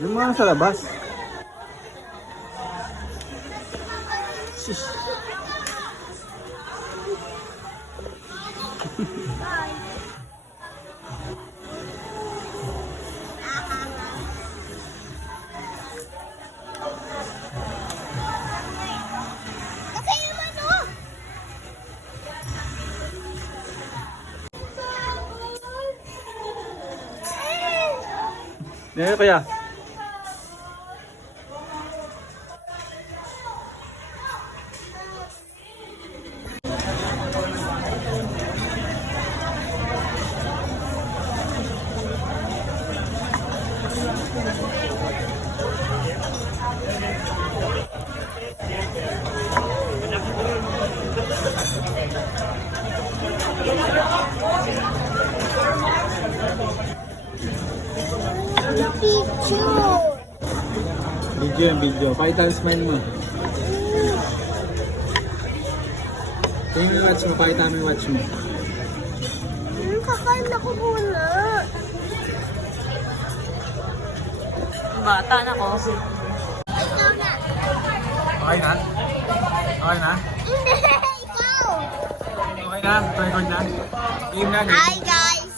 Yung mga sa labas. Shish. Ano kaya? Video. Pakita ang smile mo. Tingnan yung watch mo. Pakita mo yung watch mo. Kakain ako muna. Bata na ko. Ikaw na. Okay na? Okay na? Hindi, ikaw. Okay na? Record na? Game na, game. Hi guys.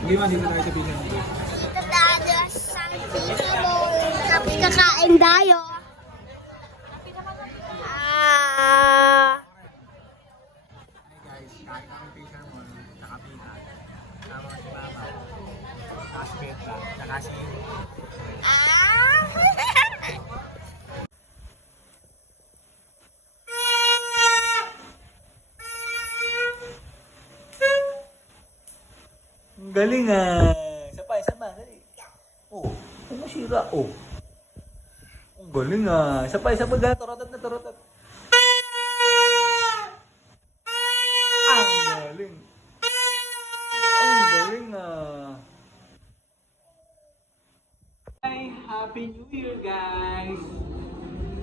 Hindi mo, dito tayo sa video. Dito tayo sa Tito Mall. Tapos kakain tayo. Hey guys, kain kami Fisher Mall, tsaka pita. Sama si Mama. Tsaka si Petra. Tsaka si... Ang galing ah! Isa pa, dali. Oh, kung masira, oh. Ang galing ah! Isa pa, turotot na turotot. Ang galing! Ang galing ah! Hi! Happy New Year guys!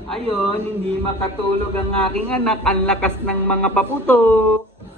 Ayun, hindi makatulog ang aking anak. Ang lakas ng mga paputok.